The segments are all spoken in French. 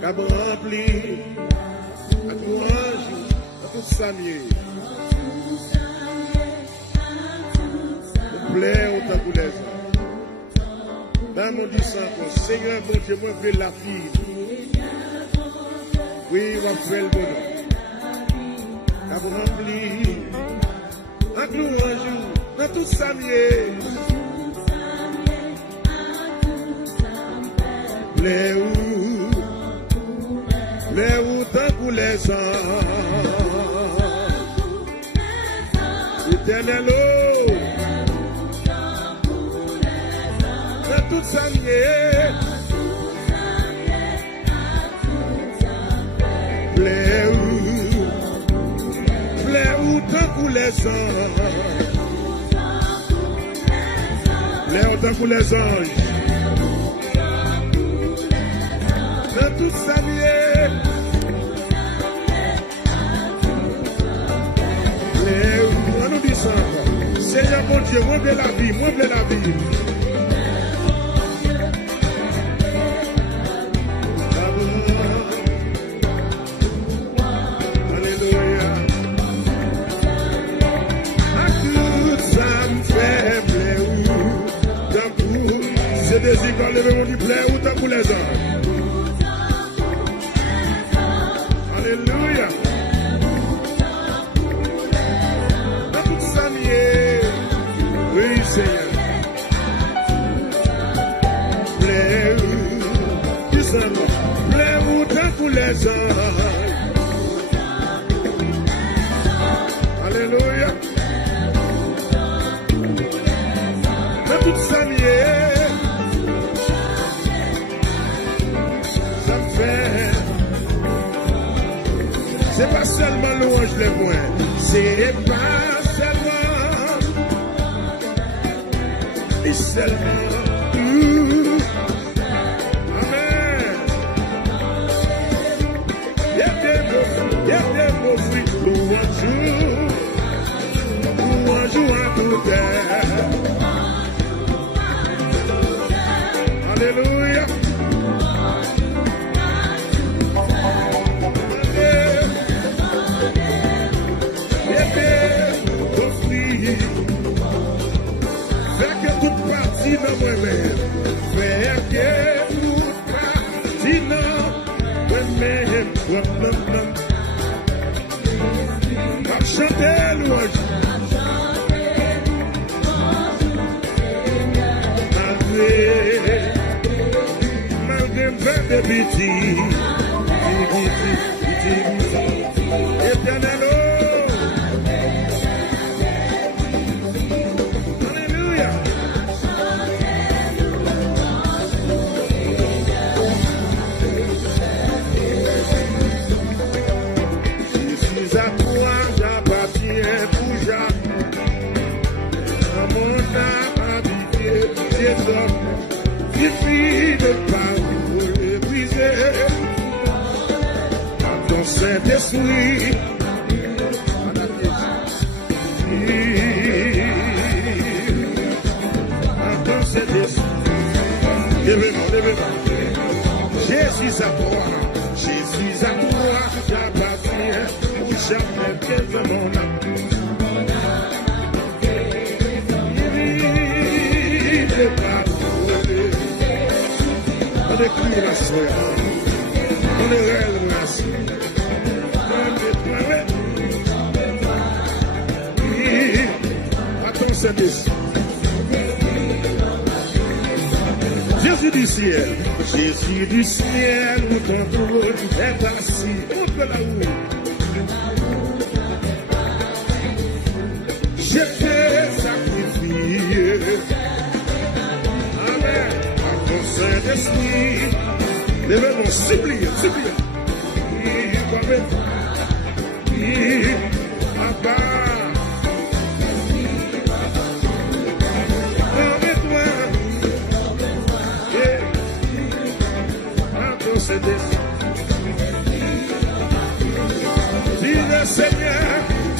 Cap rempli, à louange, à tout samier. Nous plaît, on t'a voulu. Dans mon disant, Seigneur, mon Dieu, moi, je veux la vie. Oui, on va faire le bonheur. Cap rempli, à louange, à tout samier. Plaît où tant pour les ans, éternel eau, dans tout samier, plaît où tant pour les ans, plaît où tant pour les anges. Dans tout samier, on nous dit ça. Seigneur mon Dieu, moi veux la vie, moi veux la vie. Alléluia. À tout ça me fait plaire où, tant pour, c'est des écoles, le monde dit plaire où, tant pour les hommes. Alléluia. Dans tout samier, oui Seigneur. Plaît où, dis ça moi, plaît où tant pour les anges. Alléluia. Dans tout samier, ça me fait. C'est pas seulement louange les points, c'est pas seulement, et seulement, amen. Il y a des mots fruits, louange à tout terre. Alléluia. Fais que toute partie dans moi-même, fais que toute partie dans moi-même, va chanter louange. Malgré me faire des bêtises, éternel. Suffit de parole brisée à ton Saint-Esprit. À ton Saint-Esprit. Levez-moi. Jésus à toi, j'appartiens pour jamais perdre mon âme. On écrit la soirée, on est réel la soirée. Attends, c'est ici. Jésus du ciel, où ton trône est assis, montre la où. Je t'ai sacrifié. Amen. Saint-Esprit, levez-moi, suppliez. Papa, remets-toi, ton Saint-Esprit.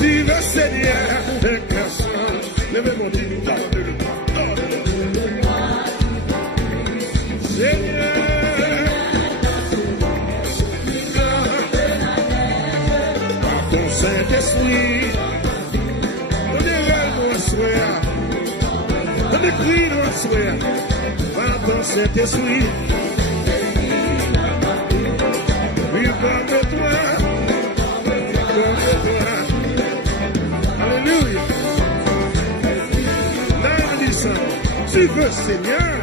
Vive Seigneur, un cœur saint, levez-moi, dis-nous, Seigneur, souhait par ton Saint-Esprit. Oui, parle-toi. Alléluia. Là, il dit ça. Tu veux Seigneur,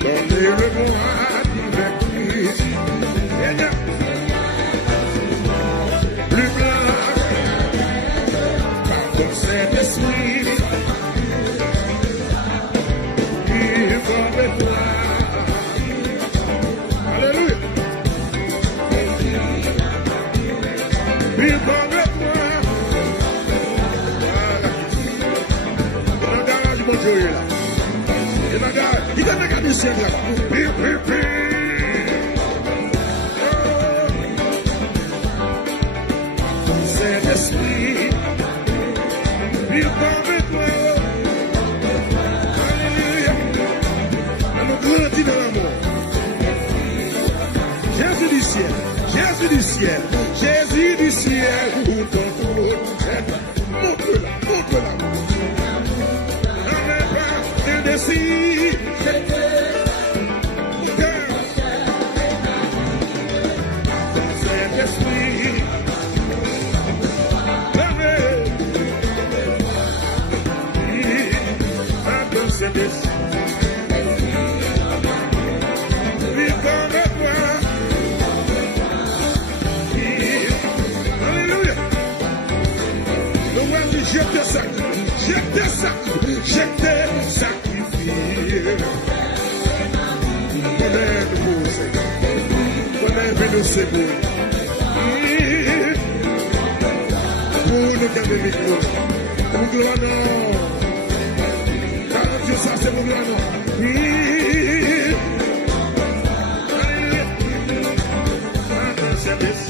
donnez-le-moi avec lui. Plus blanc, par ton Saint-Esprit, il va avec toi. Alléluia. Il va avec moi. Il va regarder le ciel là. Saint-Esprit, il va avec moi. Alléluia. Alors grandis dans l'amour. Jésus du ciel, Jésus du ciel, Jésus du ciel, où ton tour est. Montre-la, montre-la. N'avez pas de décide. Saint-Esprit, alléluia. Le roi dit, je te sacrifie. C'est beau. Pour nous garder les gros. Pour gloire non. Car Dieu, ça c'est pour gloire non. Alléluia. Service.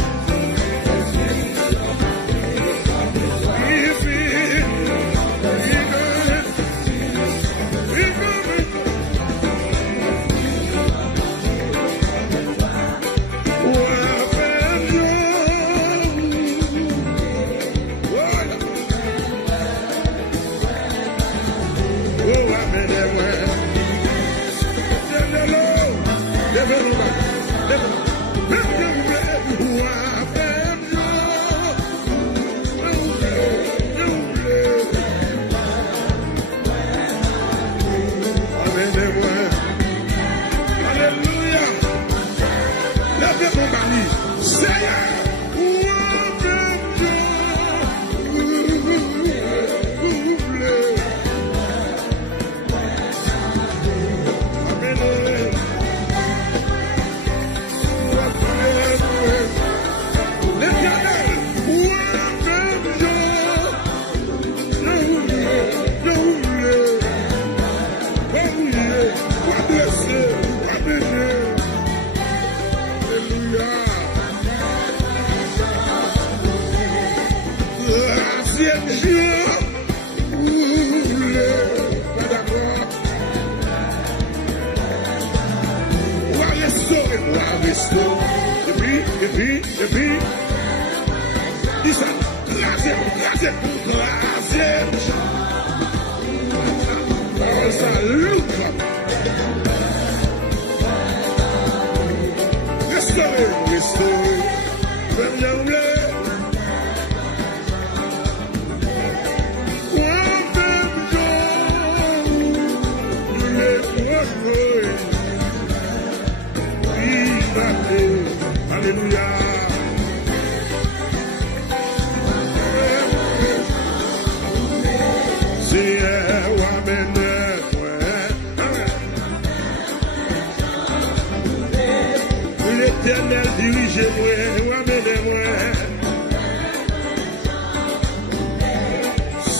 L'éternel dirige-moi, amenez-moi.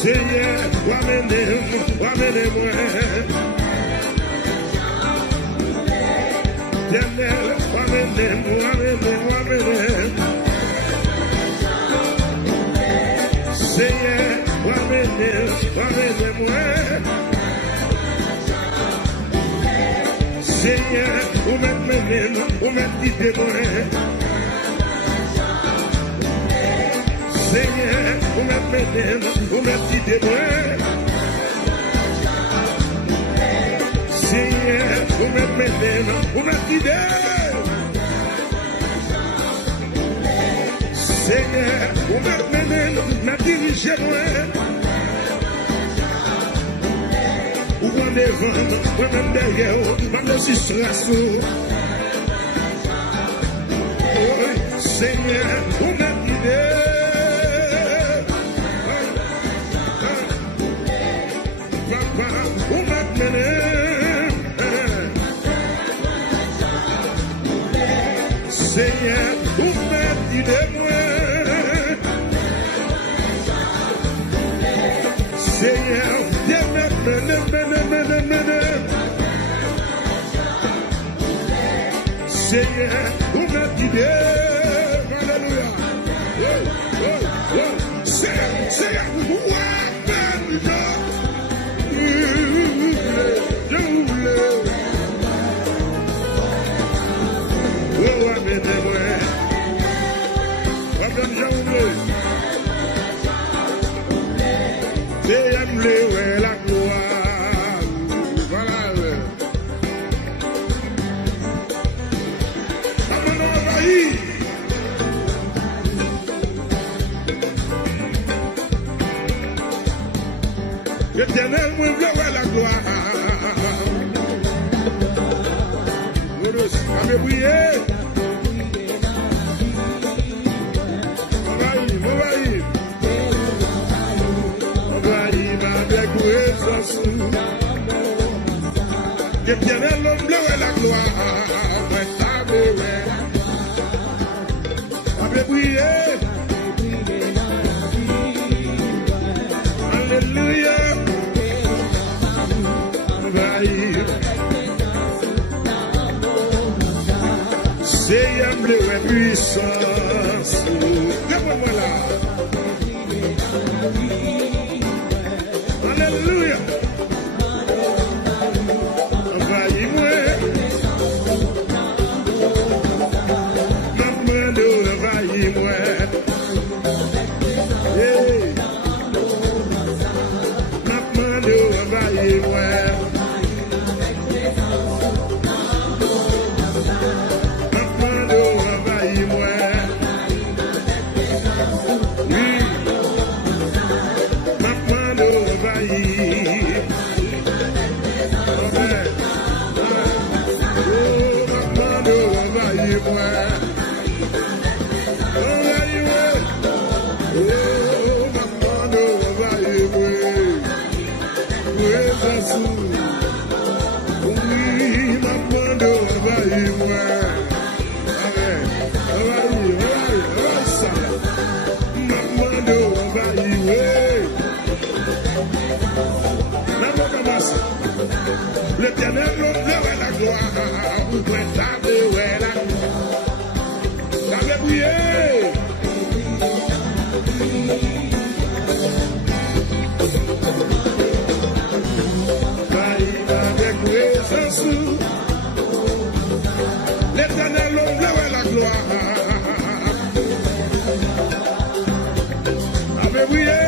Seigneur, amenez-moi. Éternel, amenez-moi. Seigneur, amenez-moi. Seigneur, vous m'amenez, vous m'aidez-moi. Seigneur, ou m'aide, ou m'aide, Seigneur, ou m'aide, ou m'aide, Seigneur, ou m'aide, m'a dirigé moi. Ou m'en devant, ou m'en derrière, m'en assistance. Seigneur, ou m'aide. Seigneur, vous m'aidez de moi. Seigneur, Seigneur, vous m'aidez. Alléluia. Seigneur, vous la gloire. Voilà. L'éternel me veut la gloire. Vous briller. L'éternel me veut la gloire. Alléluia. C'est un bleu puissance. Regarde-moi là. Alléluia. Envahis-moi. Maman de envahis-moi. Maman de envahis-moi. L'éternel nous veut la gloire, vous pouvez taper la gloire. Alléluia. Avec présence, l'éternel nous veut la gloire. Alléluia.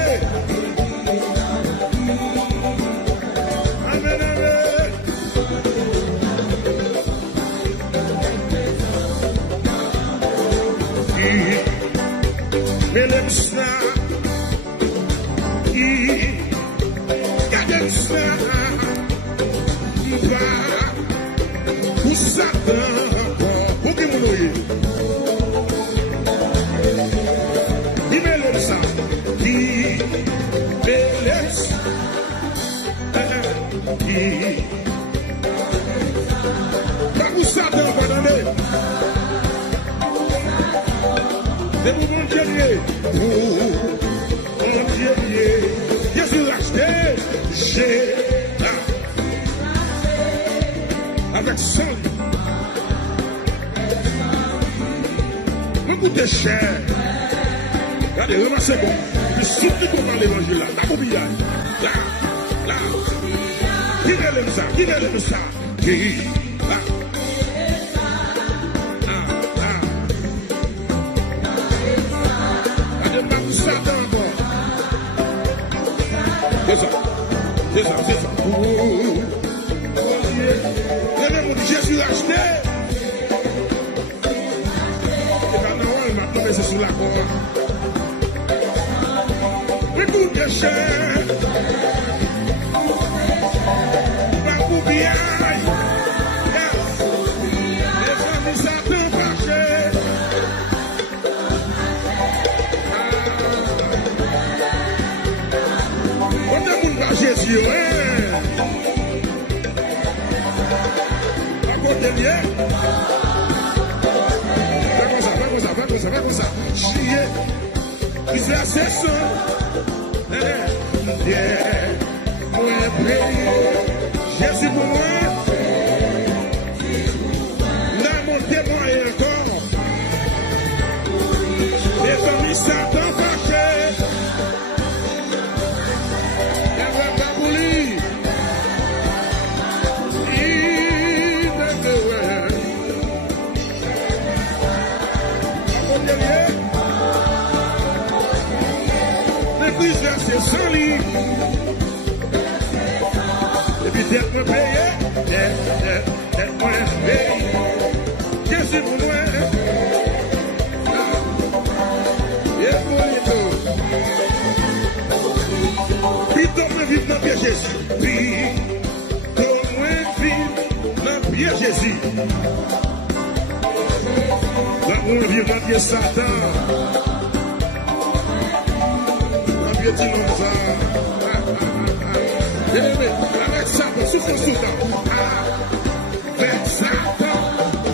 Avec ça, me coûte cher. Regardez, ramassez bon. Je suis tout dans l'évangile là. La bobille là. Là. Qui veut ça? Qui? Là. Regardez, Satan encore. C'est ça. C'est ça, c'est ça. Levez-moi, Jésus acheté. Et quand Noël m'a tombé sur la croix. Mais tout est cher. Pas pour bien. Les amis, ça peut marcher. On a mon gars Jésus, hein. À côté bien. Va comme ça. Chier. Il s'est assez seul. Jésus pour moi. Dans mon témoin et encore. Les familles Satan cachées. Elle va pas pour lui. C'est sans lit. Et puis d'être me payé, d'être moi payé. Jésus pour moi. Et pour les deux. Puis t'en me vivre dans pied Jésus. Puis t'en me vivre dans pied Jésus. Dans mon vivre dans pied Satan. Avec Satan, souffrance tout le temps. Avec Satan,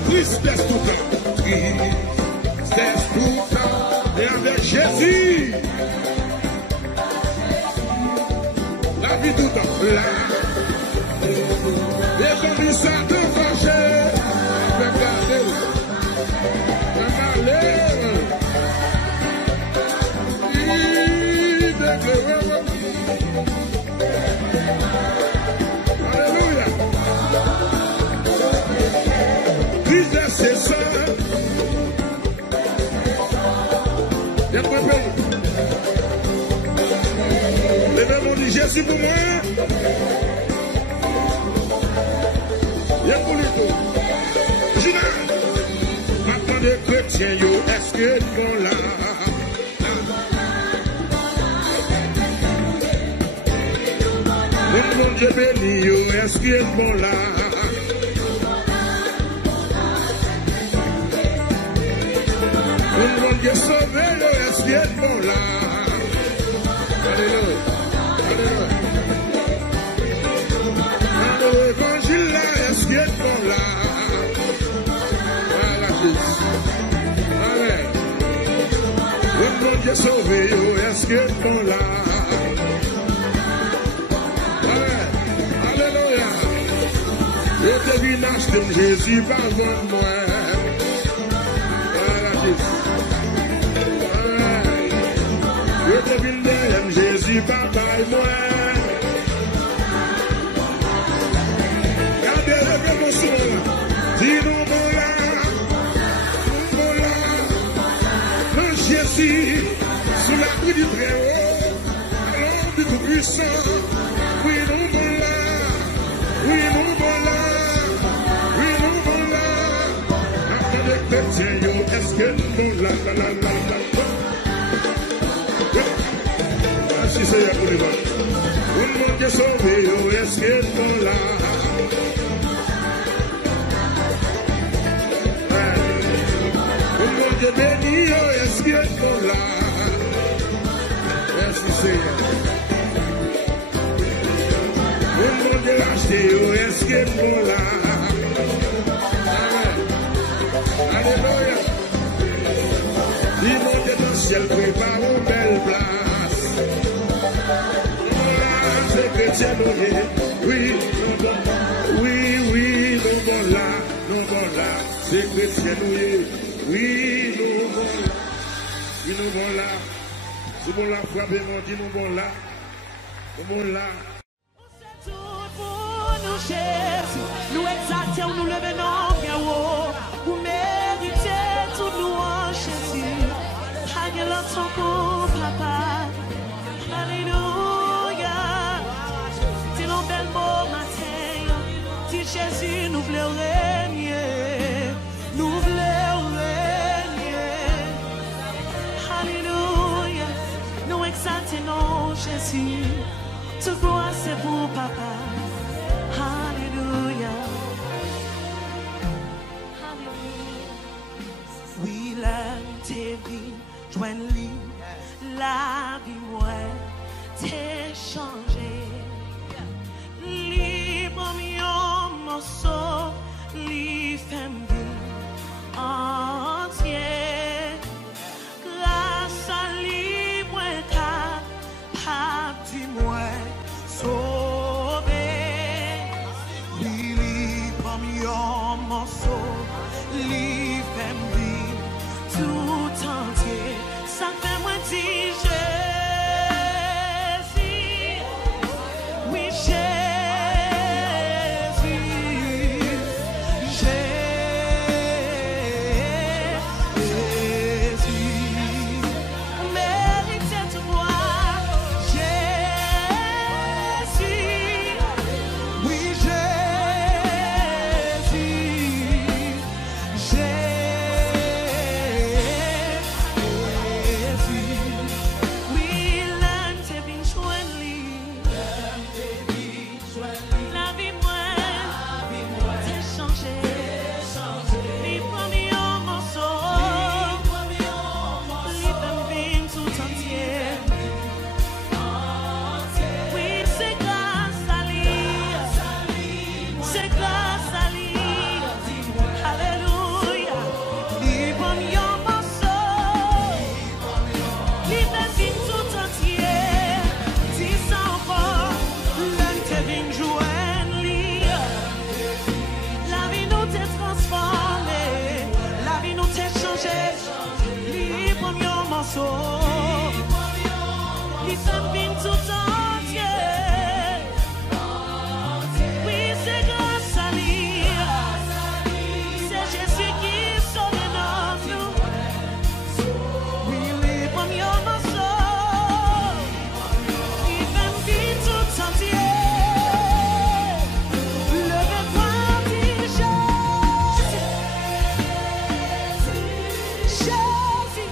tristesse tout le temps. Tristesse tout le temps. Et avec Jésus, la vie tout le temps. Là, les familles Satan fâchées. Regardez, alléluia. Disait c'est ça. Bien préparé. Levez-moi du Jésus pour moi. Bien pour lui tout. Juna. Maintenant des chrétiens, yo, est-ce que ils vont là? Mon Dieu béni, est-ce qu'il est bon là? Mon Dieu sauvé, est-ce qu'il est bon là? Alléluia. Alléluia. Dans l'évangile là, est-ce qu'il est bon là? Voilà, Jésus. Amen. Mon Dieu sauvé, est-ce qu'il est bon là? Je te vis l'acheter Jésus par moi. Voilà Jésus. Je te vis l'aime Jésus par moi. Gardez le mon son. Dis-nous mon là. Mon Jésus. Sous la pluie du Très-Haut. Allons du Tout-Puissant. Oui, nous mon là. Oui, nous mon là. Est-ce que nous la. Si c'est pour les gens. Tout le monde est sauvé, est-ce que nous la. Tout le monde est béni, est-ce que nous la. Merci Seigneur. Tout le monde est racheté, est-ce que nous la. Alléluia. Dis-moi que dans le ciel prépare une belle place. C'est chrétien, oui, nous bon là, c'est chrétien, oui, nous bon là, c'est bon là, frappez-moi, dis nous bon là, Tout pour nous, Jésus, nous exaltons, nous levons bien haut, pour mériter tout nous en Jésus. Agnelons ton coup, papa. Toute gloire c'est pour papa. Alléluia. Alléluia. Oui, l'aime t'es vie, joins-lui. La vie, moi, t'es changé. Libre, mon morceau, li femme vie entière. Grâce à libre, capable, dis-moi, sauvé. Libre, mon morceau, li femme vie tout entier. Ça fait moi dire Jésus, oui Jésus, Jésus, mérite de moi, Jésus, oui Les femmes viennent tout entier. Oui, c'est grâce à lui. C'est Jésus qui sauve nous. Oui, les premiers morceaux. Les femmes viennent tout entier. Levez-moi, dit Jésus. Jésus.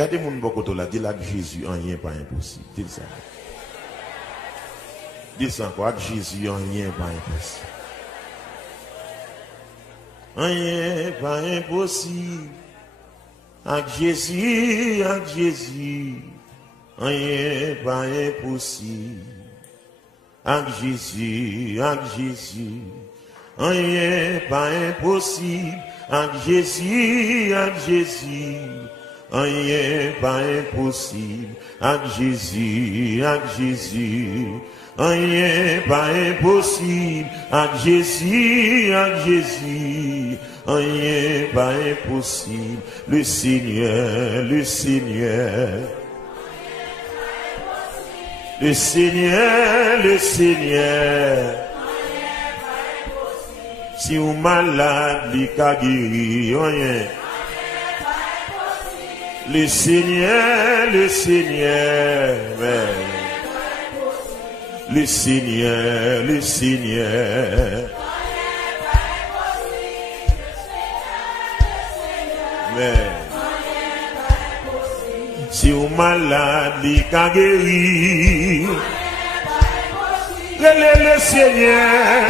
Gardez mon bokoto là, dis là que Jésus, rien pas impossible. Dis ça. Dis ça encore, Jésus, rien pas impossible. rien pas impossible. Avec Jésus, rien pas impossible. Avec Jésus, rien pas impossible. Avec Jésus, rien pas impossible. Avec Jésus, rien pas impossible. Avec Jésus, rien pas impossible. Le Seigneur, le Seigneur. Le Seigneur, le Seigneur. Si vous malade, il a guéri, rien. Le Seigneur, le Seigneur. Le Seigneur, le Seigneur. Si vous malade, il a guéri. Le Seigneur.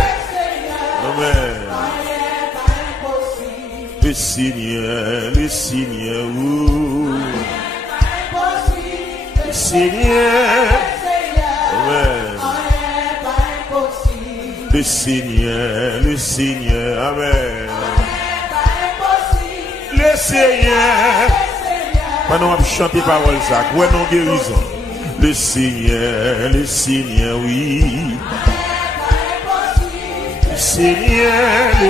Amen. Le Seigneur, le Seigneur. Le Seigneur. Amen. Le Seigneur, le Seigneur. Amen. Le Seigneur. Pendant qu'on chante les paroles, ça, ouais, non guérison. Le Seigneur, oui. Le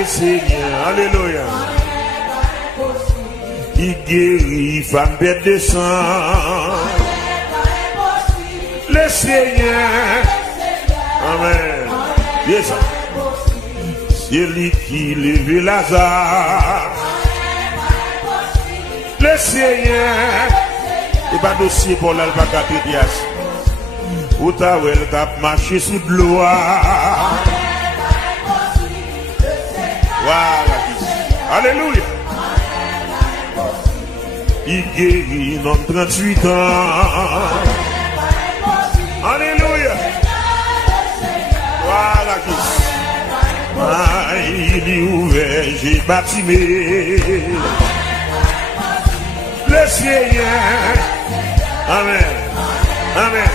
Seigneur, alléluia. Il guérit, femme bête de sang. Le Seigneur, amen. Yes. C'est lui qui lève Lazare. Le Seigneur, il pas dossier pour l'albaca pédias. Ou ta ou elle cap marcher sous de l'eau. Voilà. Alléluia. Il guérit dans 38 ans. Alléluia. Voilà. Ah, il est ouvert, j'ai bâtimé. Le Seigneur, amen, amen.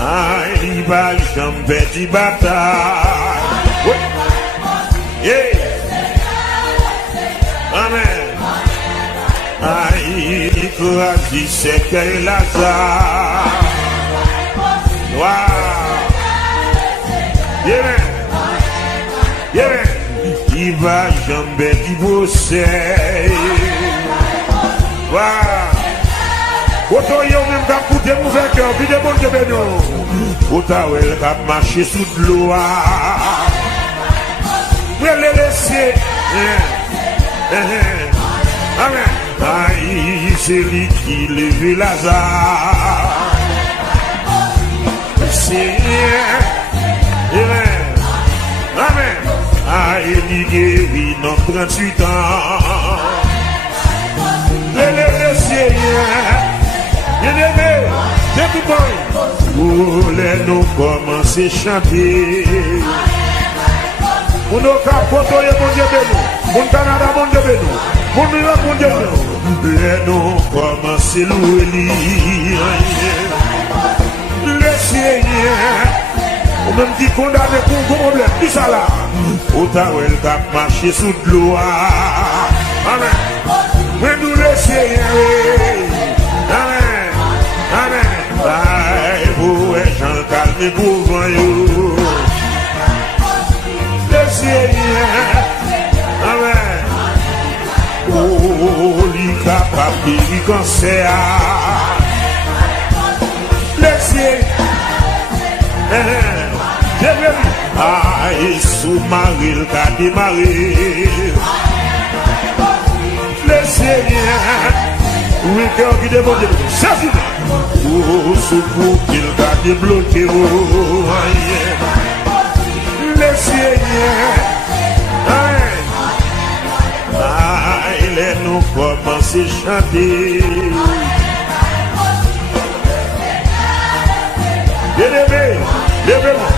Ah, il va jamais du bataille. Yeah. Amen. Ah, il choisit c'est que Lazare. Wow. Yeah. Yeah. Il va jamais divorcer. Autant yon même cap pour des mauvais cœurs, puis des bons bénons. Autant elle cap marcher sous de l'eau. Vous les laisser. Amen. Aïe, c'est lui qui lève Lazare. Seigneur. Amen. Amen. Aïe, il guérit dans 38 ans. Le Seigneur, bien-aimé, c'est tout bon. Où les nous commencer à chanter. Mon Okapoto est mon Dieu béni. Mon Canada, mon Dieu béni. Mon New York, mon Dieu béni. Les nous commencer à louer. Le Seigneur, ou même qui condamne pour un problème, qui ça là? Autant elle cap marcher sous de l'eau. Amen. Mais nous le Seigneur, amen, amen. Aïe, vous êtes Jean calme pour vous. Le Seigneur, amen. Oh, il est capable de cancer. Le Seigneur, aïe, sous-marie, le cas démarré. Le Seigneur, oui, cœur qui demande, c'est fini. Oh, secours qu'il a débloqué. Le Seigneur, il est nous commencer à chanter. Bien-aimé, levez-moi.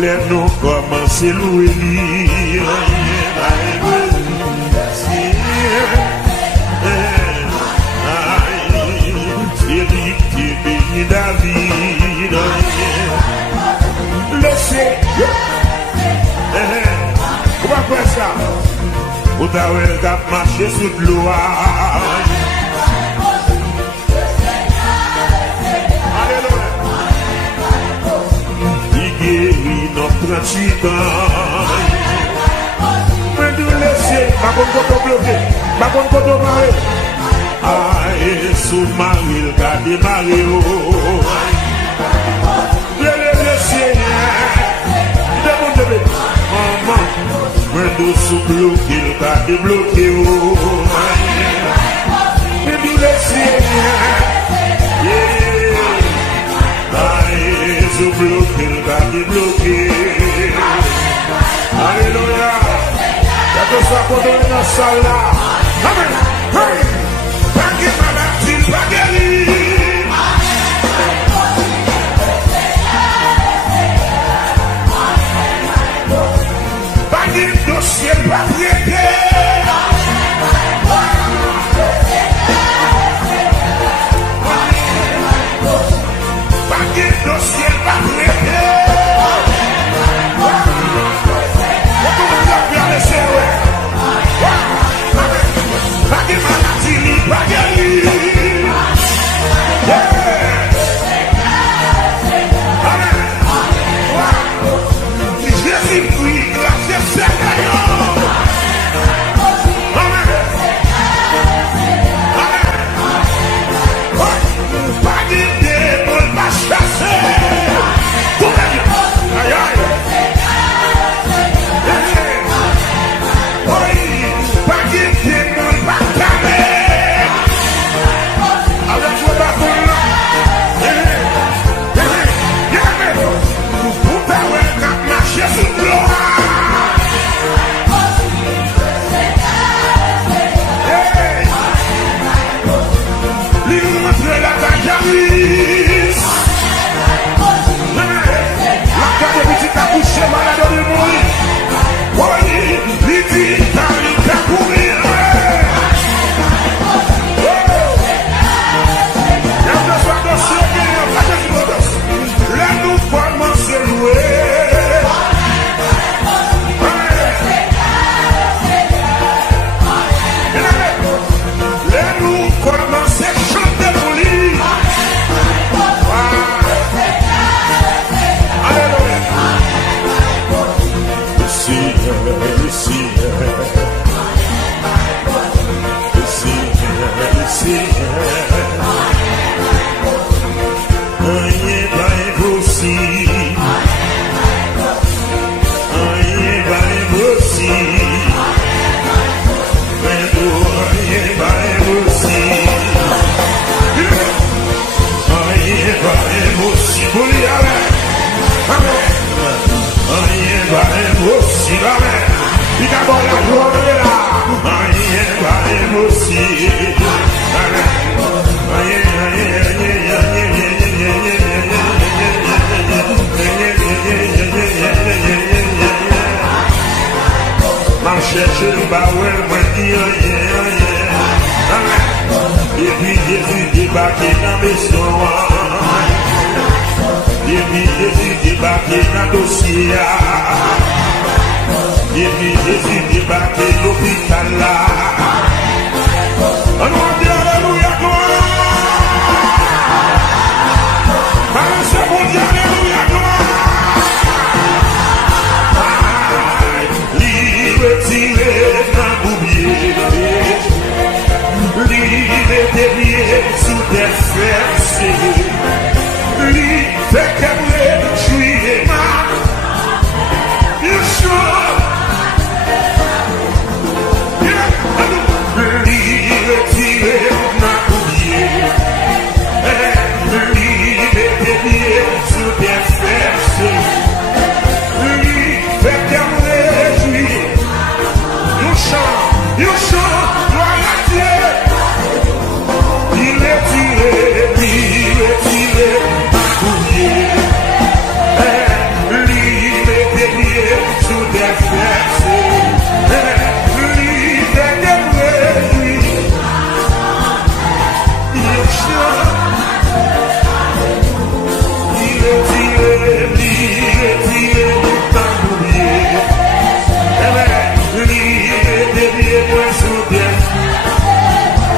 Les nous commencer à louer. marcher sous de l'eau. Il guérit nos 38 ans. Mais nous laisser, pas comme quand on bloqué, pas comme quand on marre. Aïe, sous Marie, le gars démarré. Le Seigneur, demande maman, mais nous sous bloqué, le gars débloqué. Mais nous le Seigneur, aïe, sous bloqué, le gars débloqué. Alléluia. Y'a que ça qu'on donne dans la salle là. Amen. Hey. Baguette maladie, baguette. Baguette dossier, baguette. Baguette dossier, baguette.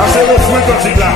c'est le fruit quand là.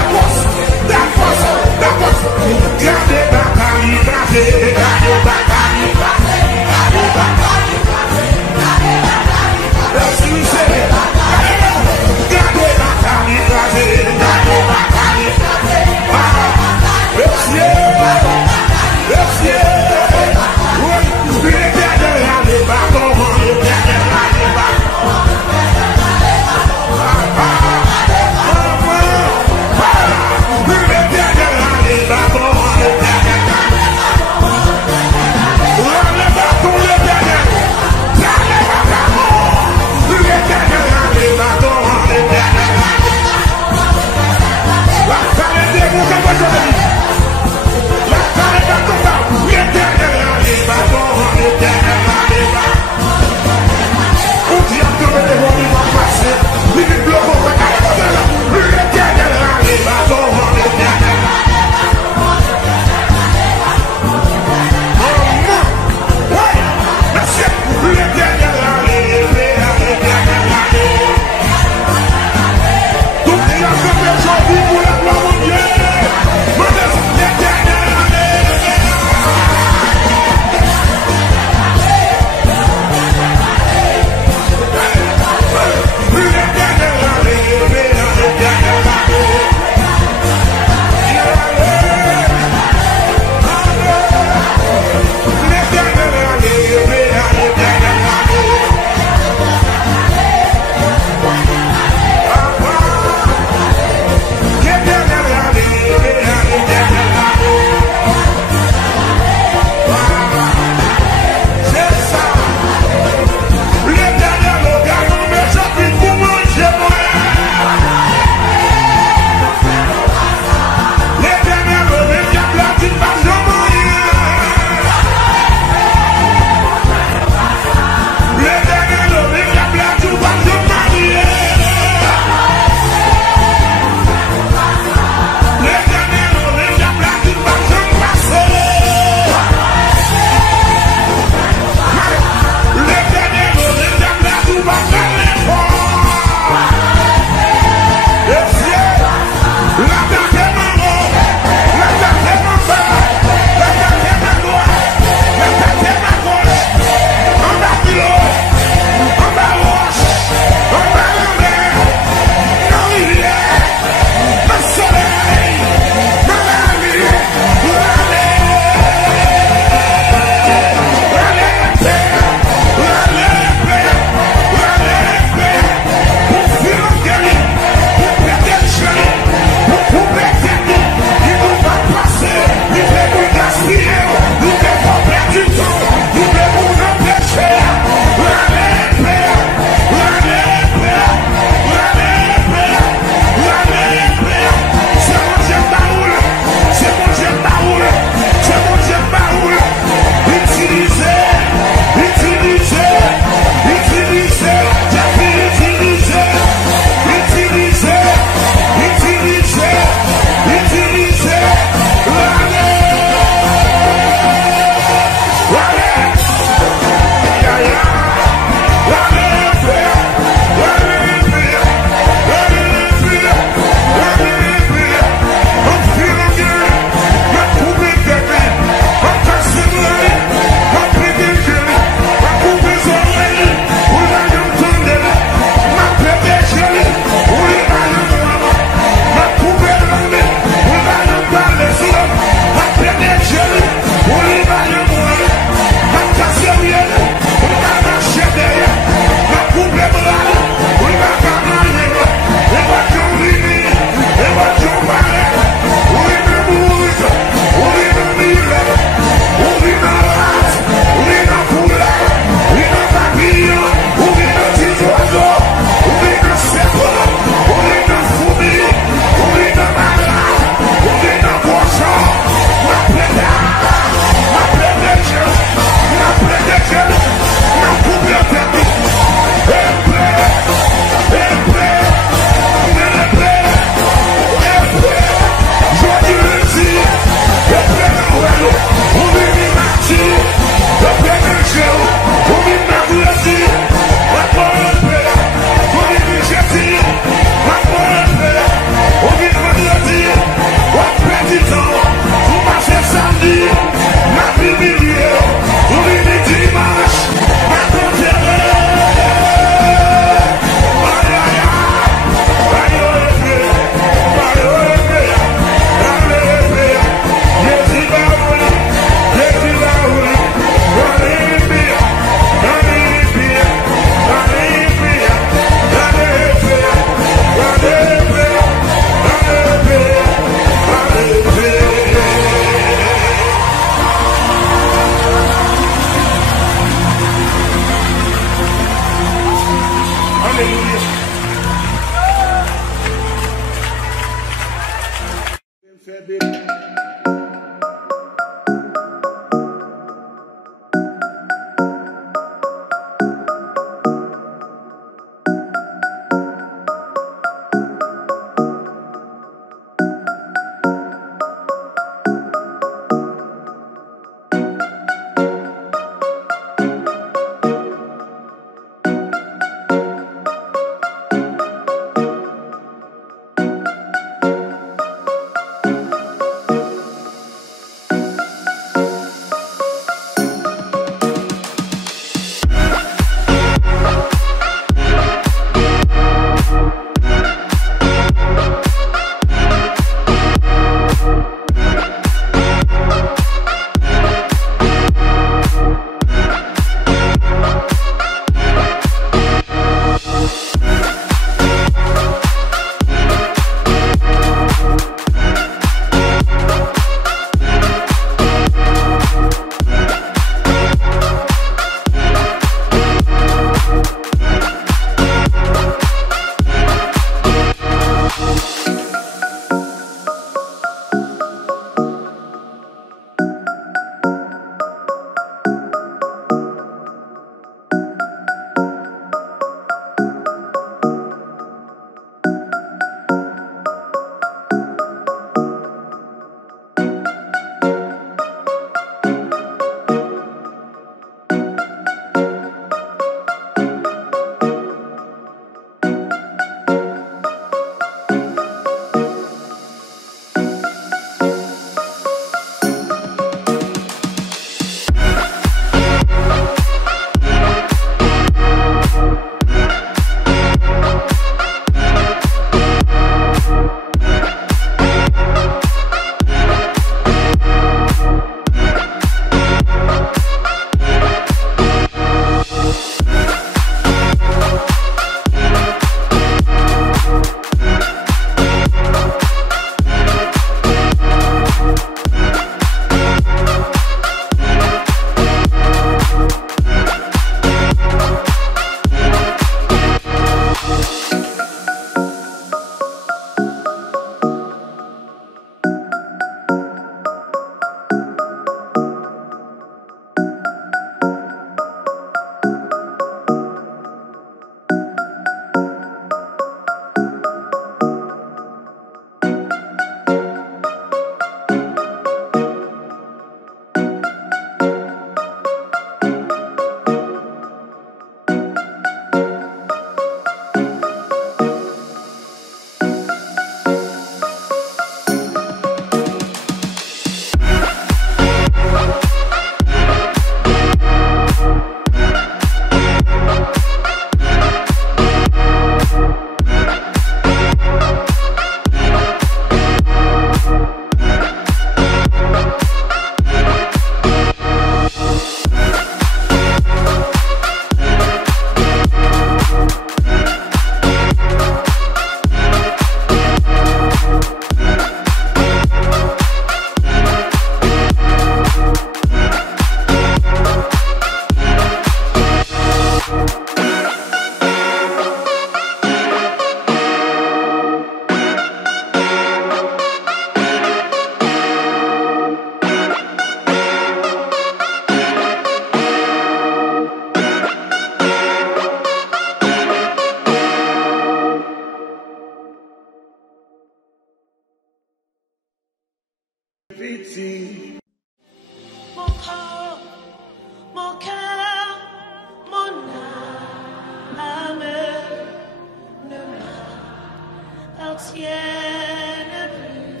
tienne plus.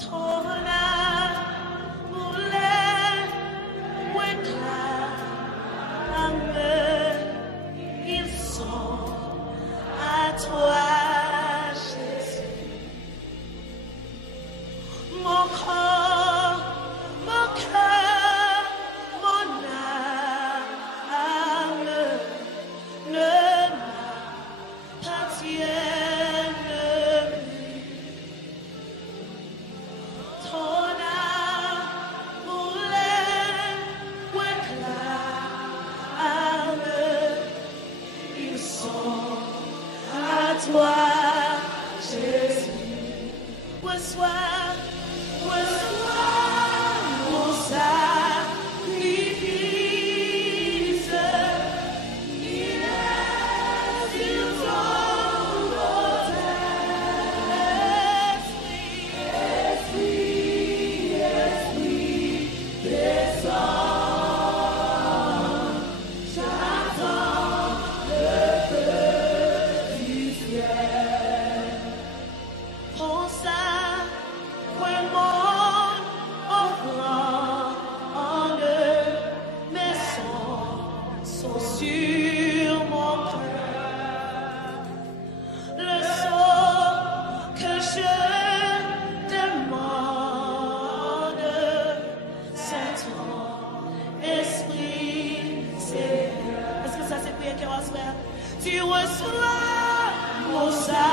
Ton amour lève éclame, ils sont à toi, Jésus. Mon corps, mon cœur, mon âme ne m'appartiennent plus. Ton amour lève éclame, ils sont à toi, Jésus. Reçois mon sacrifice. Il est sur ton autel. Esprit, descends. J'attends le petit ciel. Prends ça, mon offrande, mes sont sur mon cœur. Le sang que je demande, c'est ton esprit, Seigneur. Est-ce que ça c'est prière qu'on va se faire? Tu reçois mon sacrifice.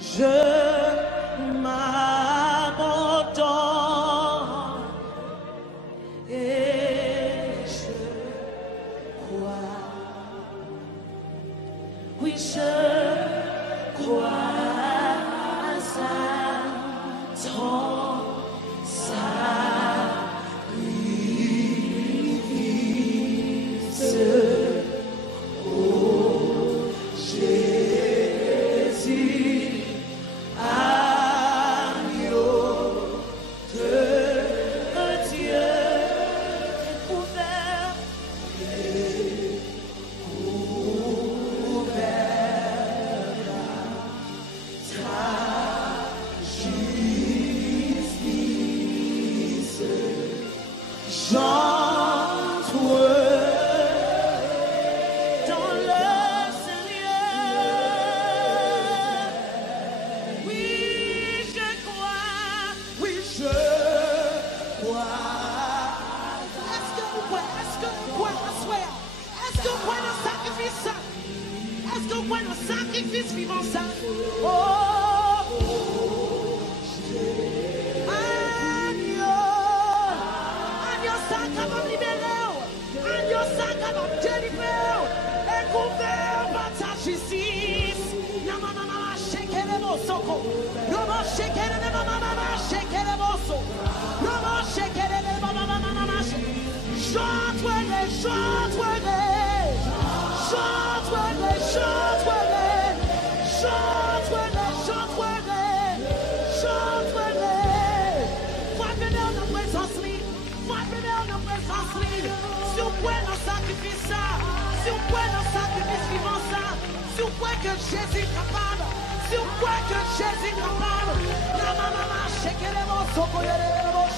Je m'abandonne et je crois. Oui, je crois à ça, ton sacrifice. Oh Jésus, agneau de Dieu, couvert sacrifice vivant ça. Agneau ça capable de libérer, agneau ça capable de délivrer, et couvert par ta justice. Namama shekere mosoko, nomo shekere mama shekere moso, nomo shekere mama. Chante-le, chante-le, chante-le, chante-le. Chante-le, chante-le, chante-le. Frappez-le dans la présence libre, frappez-le dans la présence libre. Si vous pouvez dans sacrifice ça, si vous pouvez dans sacrifice vivant ça, si vous pouvez que Jésus est capable, si vous pouvez que Jésus est capable. La maman shake les mots, soko ya les mots.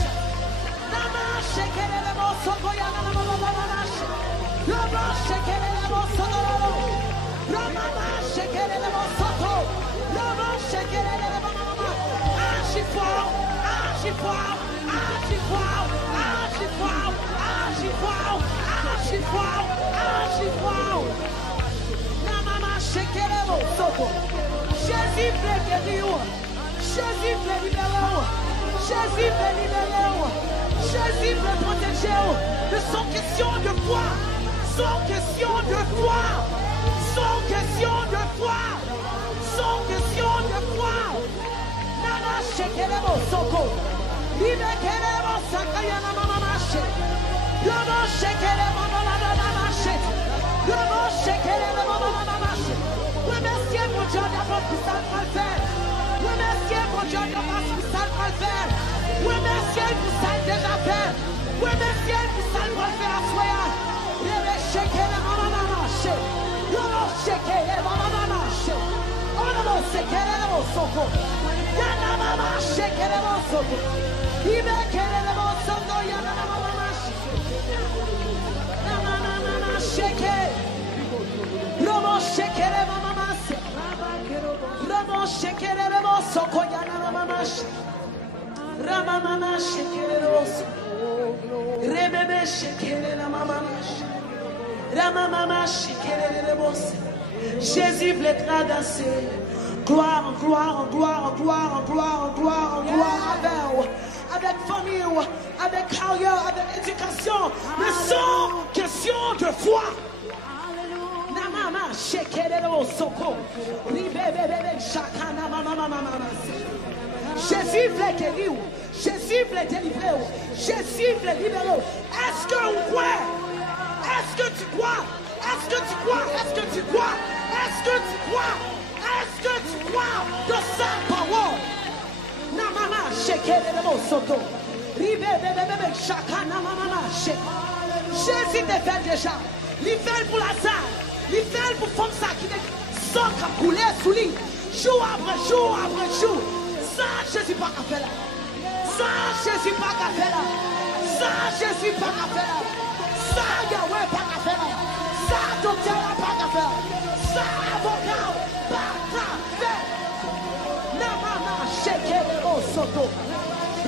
La maman shake les mots, soko ya la maman. La maman shake les mots, soko. Ramama, shekere le mosoto. Rama, shekere le mama. Ashifao, ashifao, ashifao, ashifao, ashifao, ashifao, ashifao. Namama, shekere le mosoto. Jésus veut guérir. Jésus veut libérer. Jésus veut libérer. Jésus veut protéger. De son question de foi. Sans question de foi. Sans question de foi. Sans question de foi. Nana shekelebo soko. Ibe kelebo sakayana mama mashe. Yobo shekelebo mama mama mashe. Yobo shekelebo mama mama mashe. Remerciez mon Dieu d'avoir tout ça de faire. Remerciez mon Dieu d'avoir tout ça de faire. Remerciez tout ça déjà fait. Remerciez tout ça de faire à soi. Ibe shekelebo mama mashe. Yobo shekelebo mama mashe. Onobo shekelebo soko. Yana mama shekelebo soko. Ibe kelebo soko yana mama mashe. Yana mama sheke. Robo shekere mama mashe. Robo shekere robo soko yana mama mashe. Rama mama shekere robo soko. Rebebe shekere la mama mashe. Rama mama shekere robo soko. Jésus voulait traverser. Gloire, gloire, gloire, gloire, gloire, gloire, gloire avec famille, avec carrière, avec éducation, mais sans question de foi. Namama shekerero soko. Ribebebebe shakana mama mama. Jésus voulait guérir. Jésus voulait délivrer. Jésus voulait libérer. Est-ce que vous croyez? Est-ce que tu crois? Est-ce que tu crois? Est-ce que tu crois? Est-ce que tu crois? Est-ce que tu crois de sa parole? Namama shekerero soto. Ribebebebe shakana mama she. Jésus te fait déjà. Il fait pour la salle. Il fait pour femme ça qui est sans couler sous lui. Jour après jour après jour. Ça, Jésus pas qu'à faire là. Ça, Jésus pas qu'à faire là. Ça, Jésus pas qu'à faire là. Ça, Yahweh pas qu'à faire là. Ça, docteur pas qu'à faire. Ça, avocat pas qu'à faire. Namama sheke robo soto.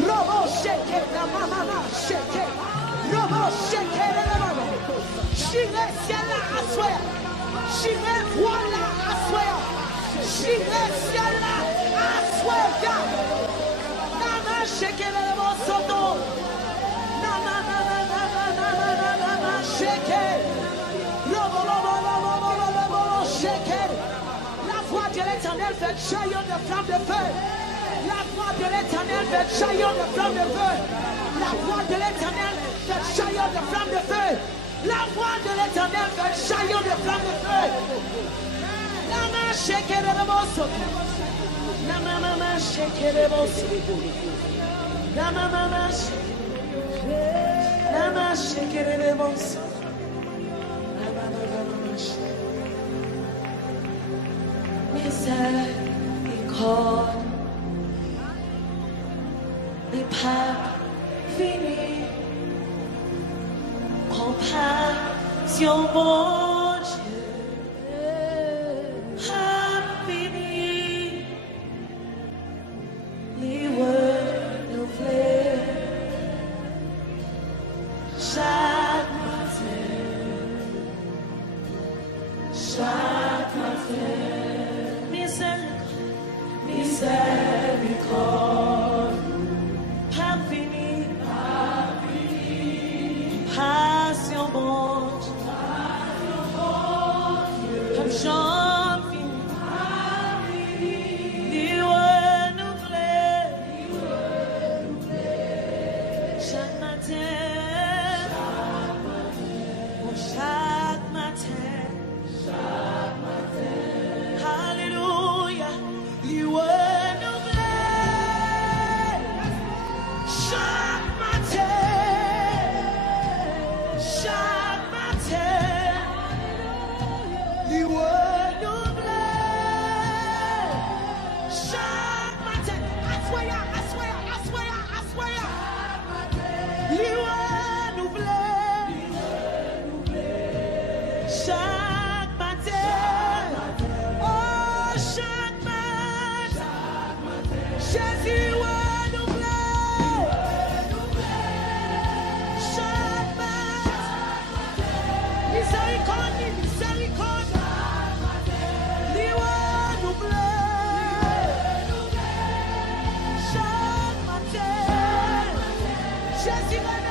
Robo sheke namama sheke. Robo sheke namama. Chile ciel à soi. Chile voilà à soi. Chile ciel à soi. Nana sheke robo soto. Nana sheke. Robo sheke. La voix de l'Éternel fait jaillir de flammes de feu. La voix de l'Éternel fait jaillir de flammes de feu. La voix de l'Éternel fait jaillir de flammes de feu. La voix de l'Éternel fait jaillir de flammes de feu. Nama shekere de bosso. Nama mama shekere bosso. Nama mama shekere. Nama shekere de bosso. Nama mama shekere. Miséricorde n'est pas finie. Compassion, mon Dieu, a fini. Les words nous plaît. Chaque matin, miséricorde, pas fini, passion, bon Dieu, comme j'en finis, lui renouveler, chaque matin, chaque matin, alléluia, lui renouveler, chaque matin, lui renouveler, chaque matin, assoya, lui renouveler. Alléluia.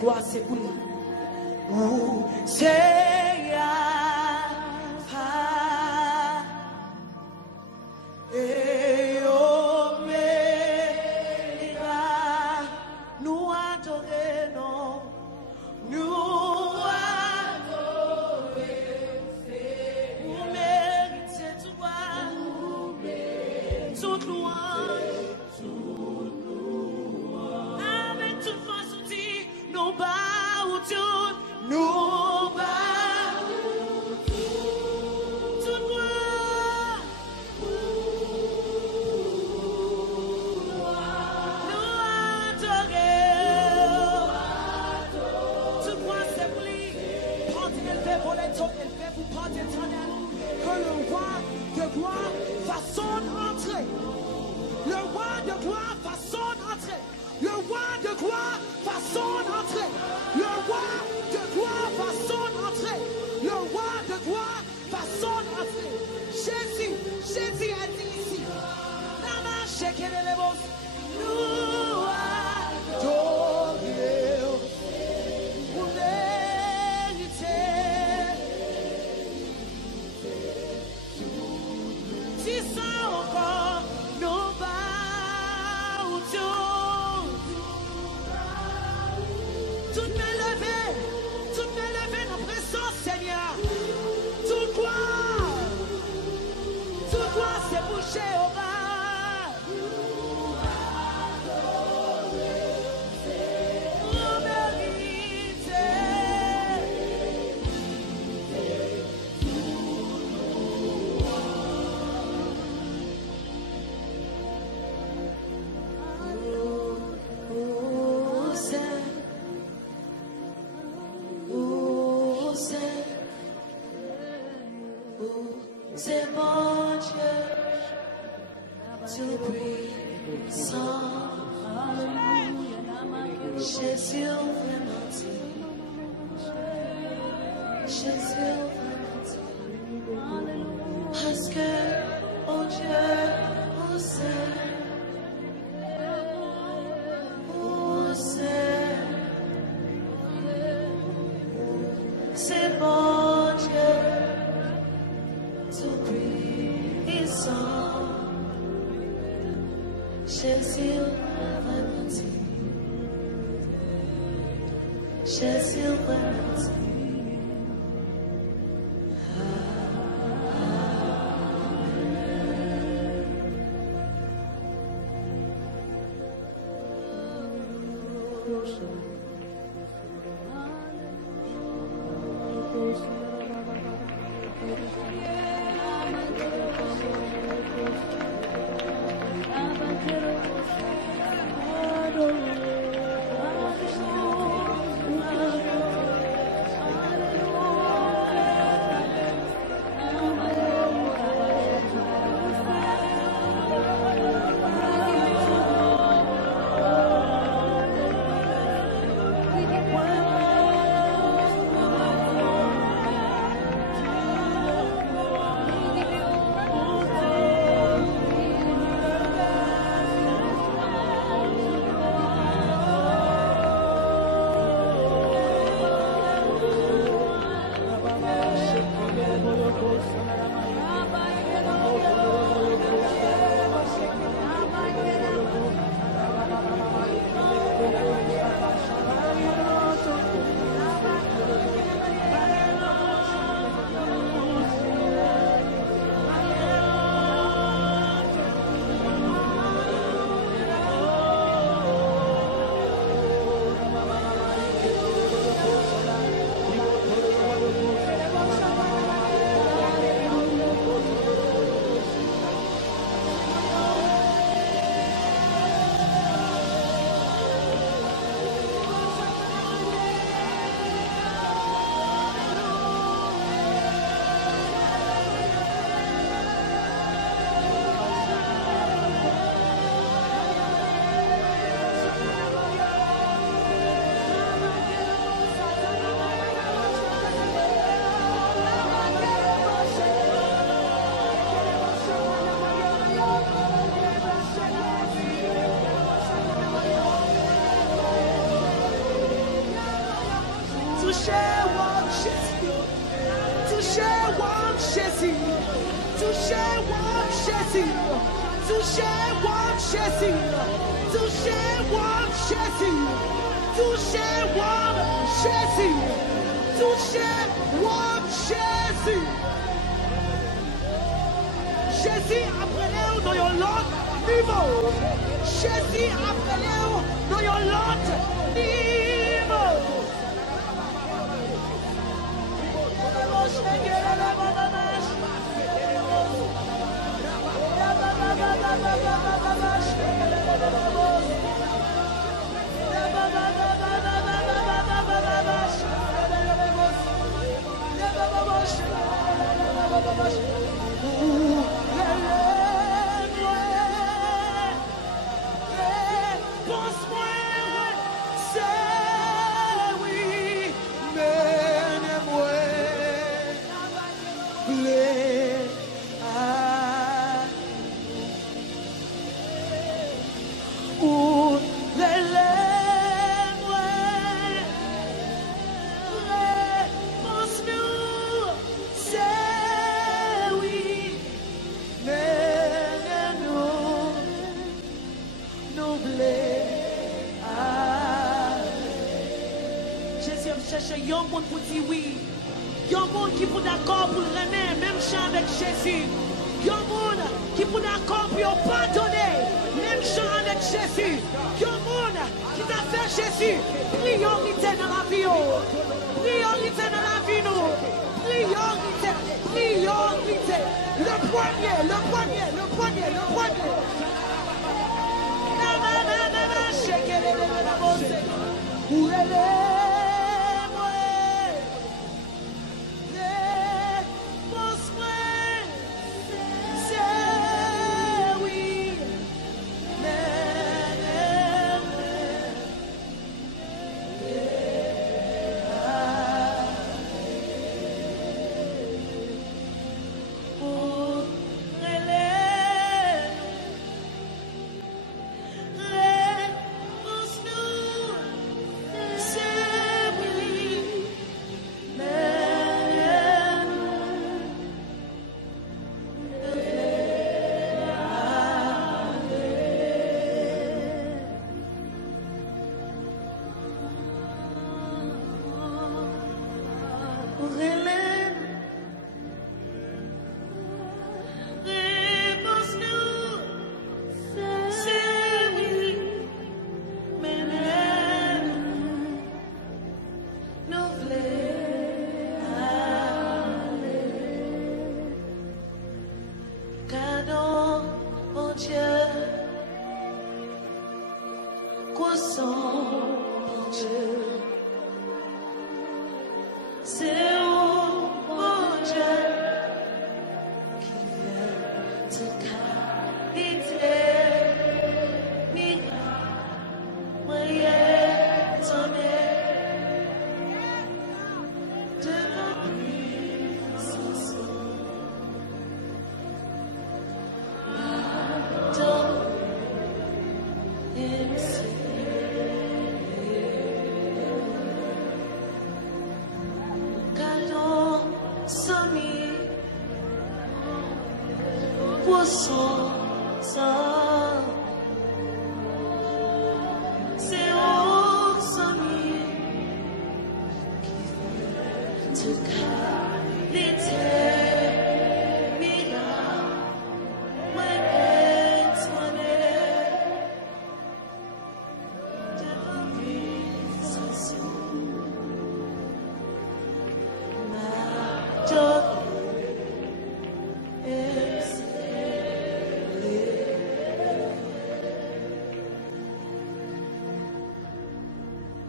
Toi c'est pour lui. C'est ya et Omega. Nous adorons, nous adorons. Vous méritez toute louange. Avec toute force outil, nous baou tout, nous baou toute gloire. Nous adorons. Toute gloire c'est pour lui. Portez élevé pour les taux, élevé pour porter éternel. Que le roi de gloire fasse son entrée. Le roi de gloire fasse son entrée. Le roi de gloire fasse son entrée. Le roi de gloire fasse son entrée. Le roi de gloire fasse son entrée. Jésus a dit ici. Nama shekere les boss. Nous adorons. Vous méritez. Si ça encore, nous baou tout. Toutes mes levées dans présence, Seigneur. Toute gloire c'est pour Jéhovah. Vous méritez. C'est bon Dieu, tout puissant. Jésus vraiment dit. Jésus vraiment dit. Parce que, oh Dieu, oh c'est bon Dieu. Tout puissant, Jésus vraiment dit. Jésus vraiment dit. Jésus appelez-vous dans your Lord niveau. Jésus appelez-vous dans your Lord niveau. Yon moun pour dire oui. Yon moun qui pour d'accord pour remettre même chant avec Jésus. Yon moun qui pour d'accord pour pardonner même chant avec Jésus. Yon moun qui t'a fait Jésus priorité dans la vie. Priorité dans la vie nous. Priorité. Priorité. Le premier. Où elle est?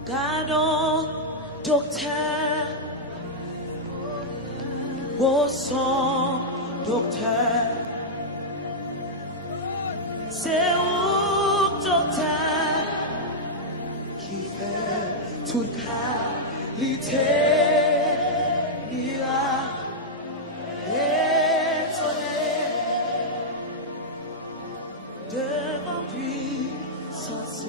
Gardons, docteur, au son, docteur, c'est où, docteur, qui fait toute qualité, il a étonné devant puissance.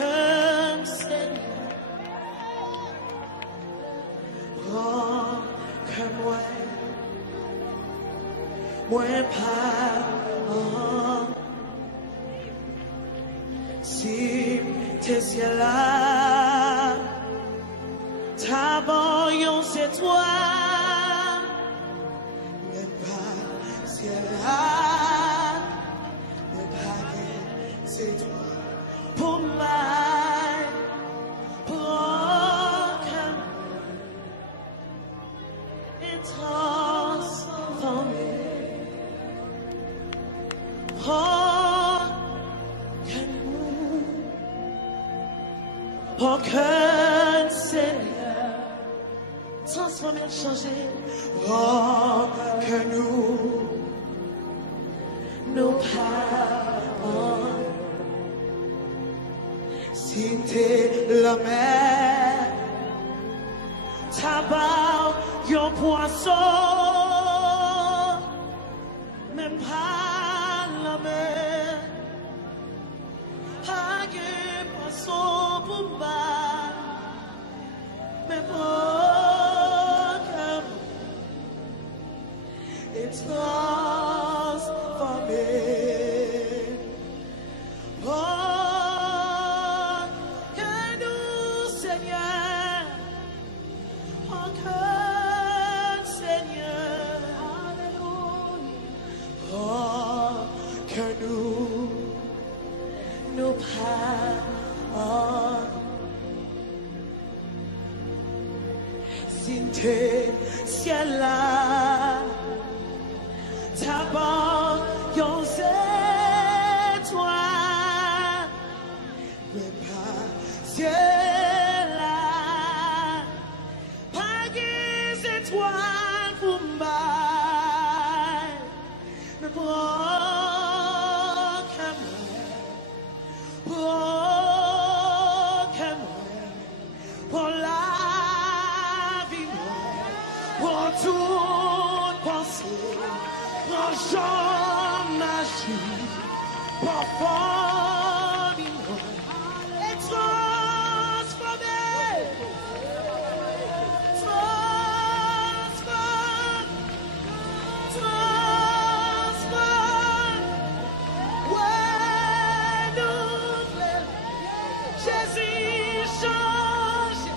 qu'un Seigneur. Oh, que moi pas, oh, si t'es ciel là, ta voyance c'est toi, même pas ciel là, même pas c'est toi, pour moi, pour et transformé. Oh, qu'un Seigneur transformer, changer. Oh, que nous parlons. Si t'es la mer, tabac, yon poisson, même pas la mer. Hague poisson pour moi, mais pour et transformé. Oh, que nous, Seigneur, oh, que Seigneur, alléluia. Oh, que nous parlons. Sinte ciel là, tabac, yon c'est toi, mais pas ciel là, pas des étoiles pour moi, mais pour toute pensée, Jean magie, parfois et transformé, ouais, nous, Jésus change.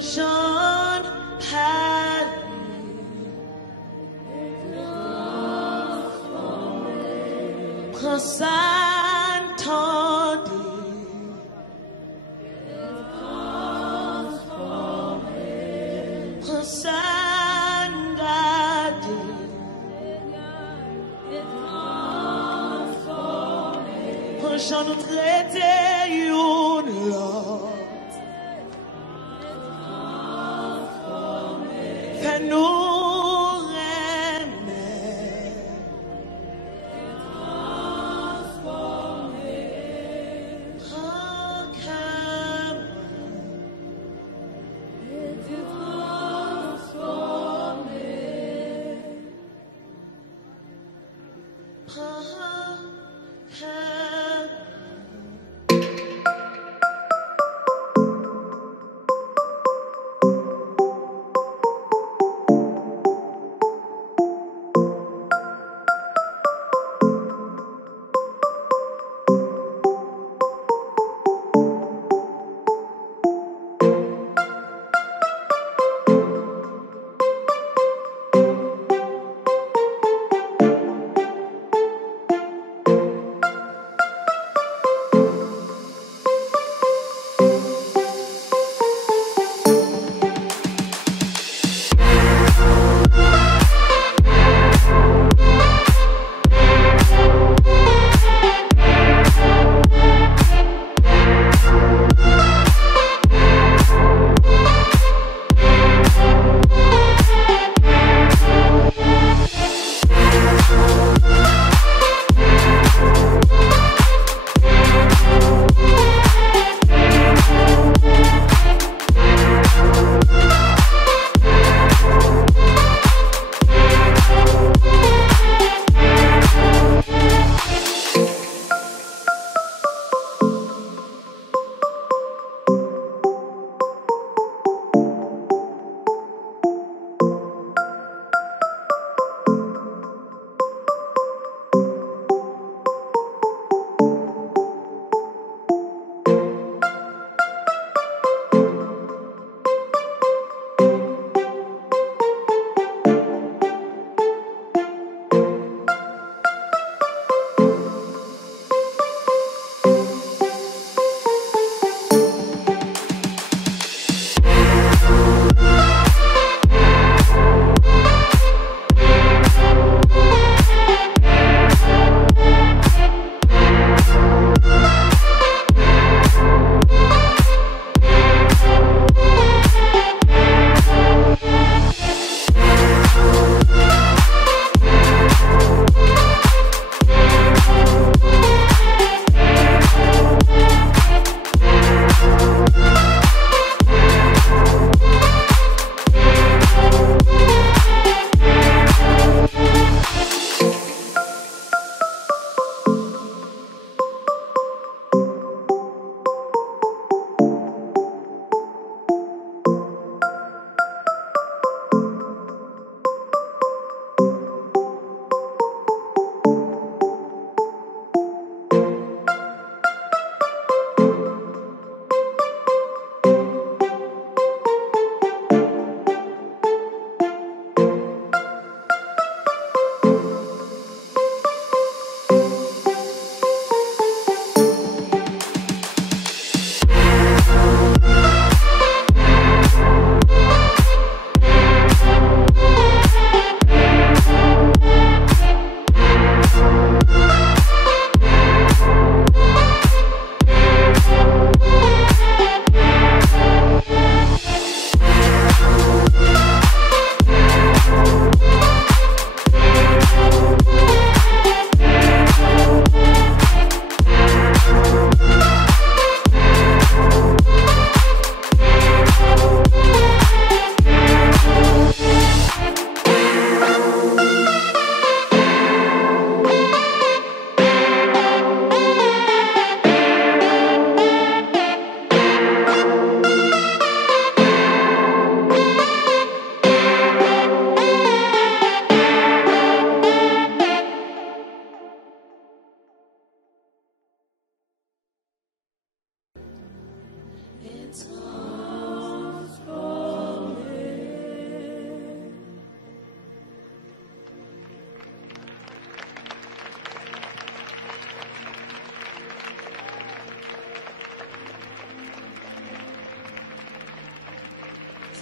Jean Paul, Prince Anthony, Prince Angadi, Prince Jean nous traiter une l'autre. Nous aimer,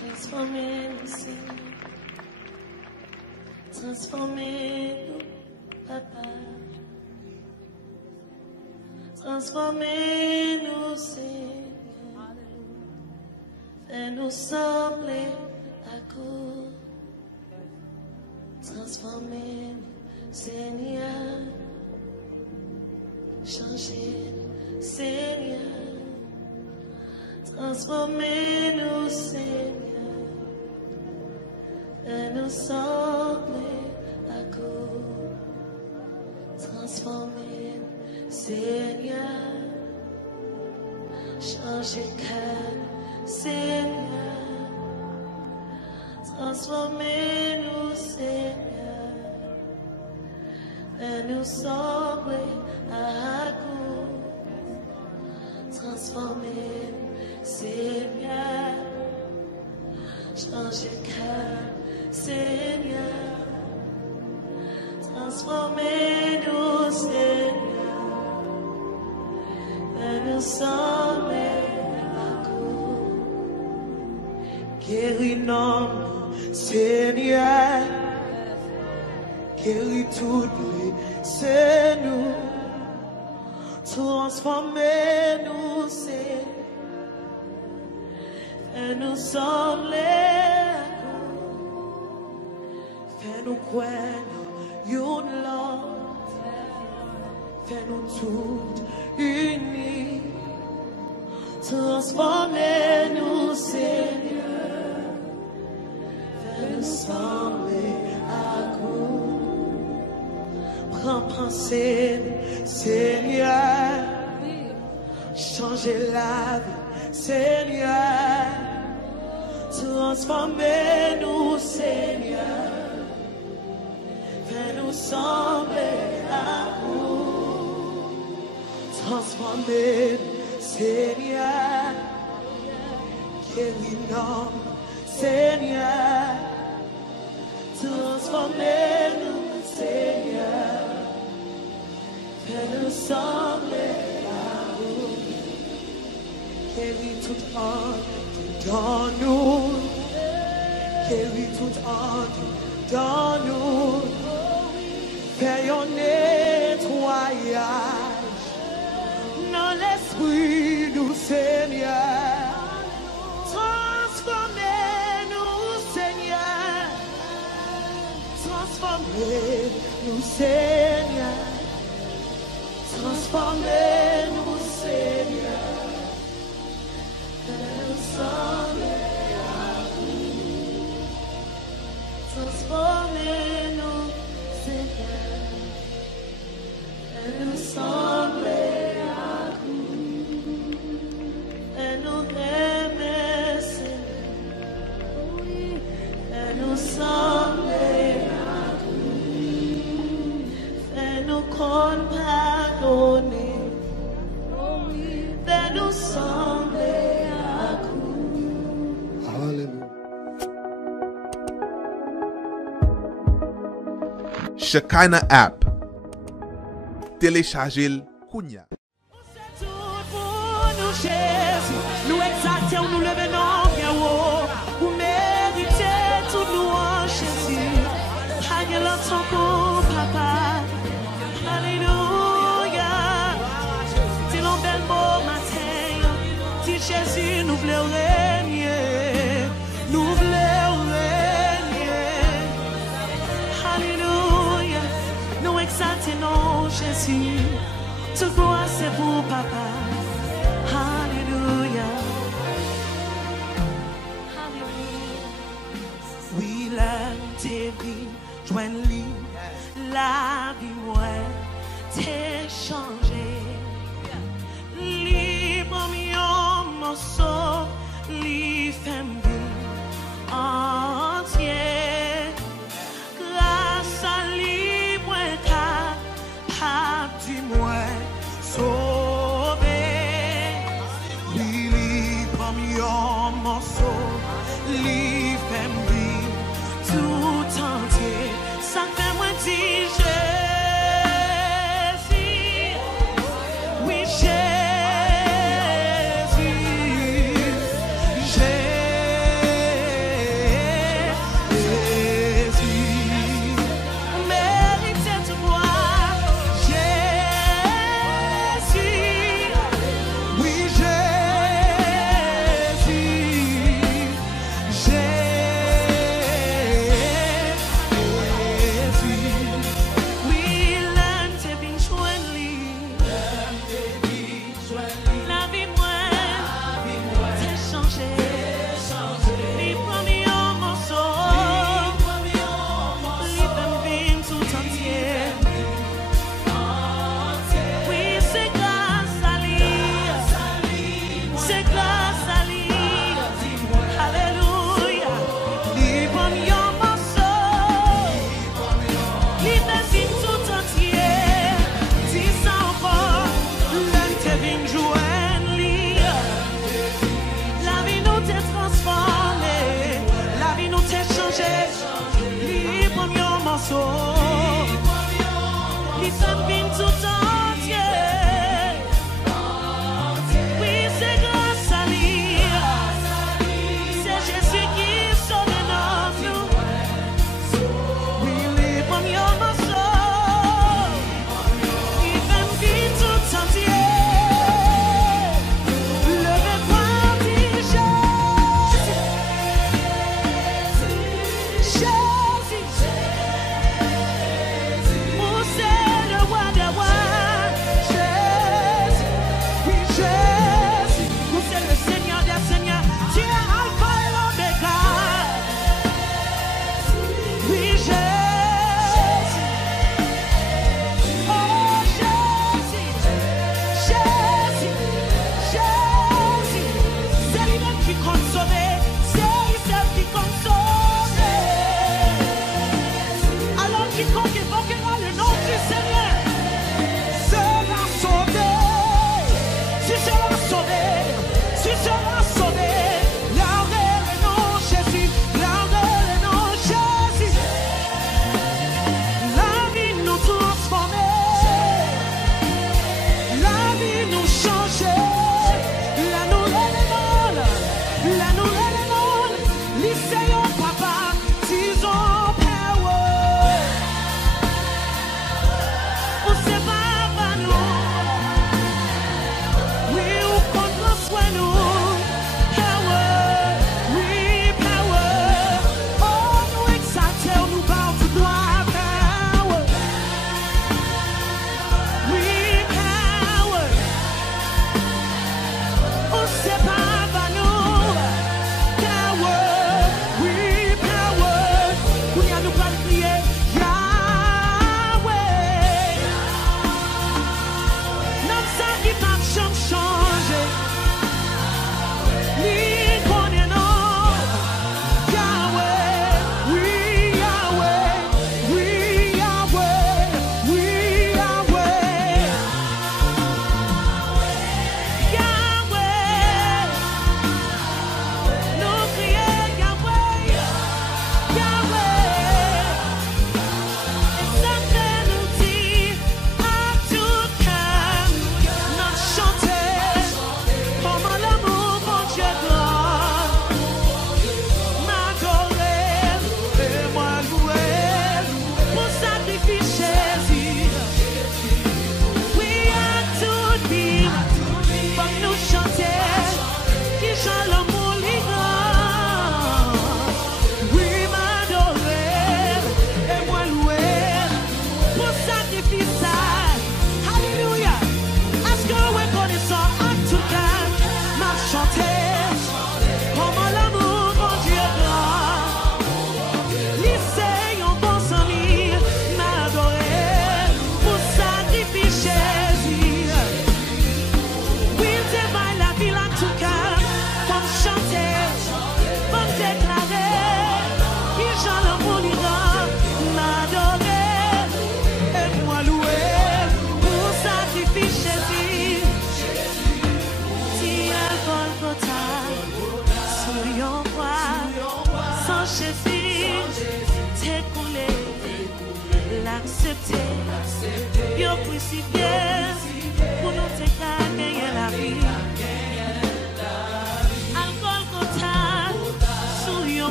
Transformez-nous, transformez-nous, Papa. Transformez-nous, Seigneur. Fais-nous sembler à cause. Transformez-nous, Seigneur. Changez-nous, Seigneur. Transformez-nous, Seigneur. Fais-nous sembler à cause. Transformez-nous, Seigneur. Changez cœur, Seigneur. Transformez-nous, Seigneur. Fais-nous sembler à cause. Transformez-nous, Seigneur. Changez cœur, Seigneur. Transformez-nous, Seigneur. Fais-nous sembler à cause. Guéris-nous, Seigneur. Guéris toutes les nous. Transformez-nous, Seigneur. Fais-nous sembler à cause. Fais-nous croire, you Lord. Fais-nous toutes unis. Transformez-nous, Seigneur. Fais-nous sembler à cause. Prends pensée, Seigneur. Changez la vie, Seigneur. Transformez-nous, Seigneur. Fais-nous sembler à vous. Transformez-nous, Seigneur. Guéris-nous, Seigneur. Transformez-nous, Seigneur. Fais-nous sembler à vous. Guéris toute honte dans nous. Guéris toute honte dans nous. Fais un nettoyage dans l'esprit du Seigneur. Transformez-nous, Seigneur. Transformez-nous, Seigneur. Transformez-nous, Seigneur. Fais-nous sembler à vous. Transformez-nous, Seigneur. Fais-nous sembler à vous. Fais-nous aimer, Seigneur. Fais-nous sembler à vous. Fais-nous pardonner. Fais-nous sembler à vous. Hallelujah. Shekinah app. Téléchargez-le Kounia. C'est tout pour nous, Jésus. Nous exaltons, nous levons bien haut. Vous méritez tout louange, Jésus. Agnel en ton coup, Papa. Alléluia. C'est l'un bel beau matin. Si Jésus nous voulons régner. Nous voulons régner. Alléluia. Nous exaltons Jésus. Toute gloire c'est pour Papa. Alléluia. Alléluia. Oui, la vie, joins-lui. La vie, moi, t'es changé. Libre, mon morceau, li femme entier. Grâce à libre, pas dis-moi, sauvé. Oui, libre, Li fait vivre tout entier. Ça fait moi dire Jésus. Oui, Jésus. Jésus. Mérite de gloire. Jésus. Oui, Jésus.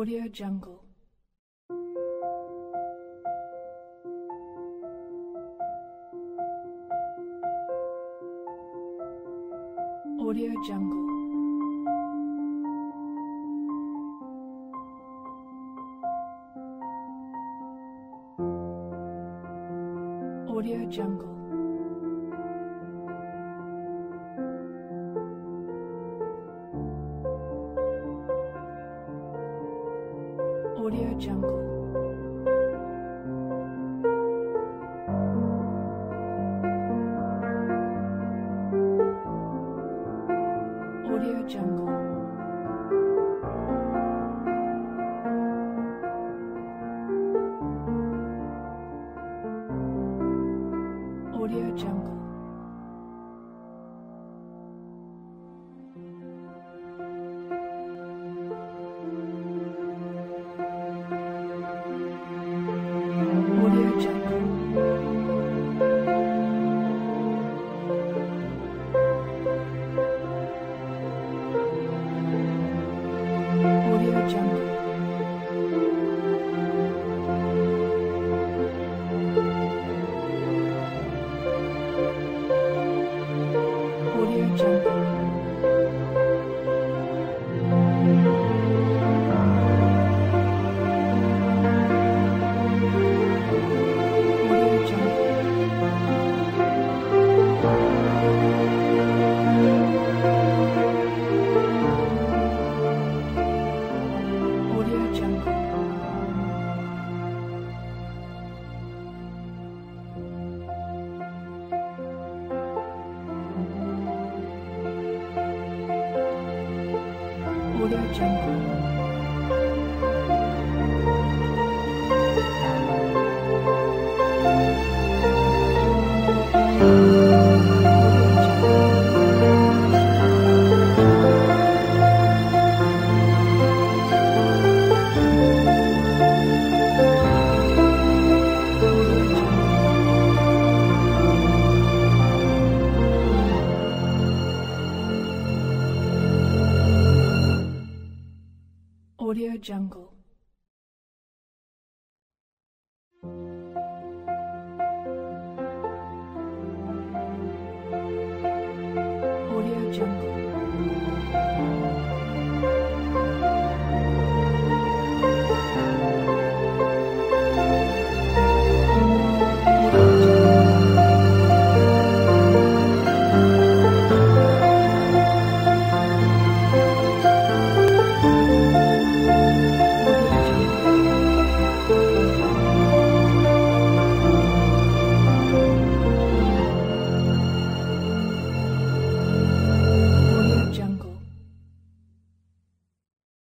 Audio Jungle. Audio Jungle. Audio Jungle. Audio Jungle. Audio Jungle. Audio Jungle. Audio Jungle. Audio Jungle. Audio Jungle. Audio Jungle. Audio Jungle. Audio Jungle. Audio Jungle. Audio Jungle.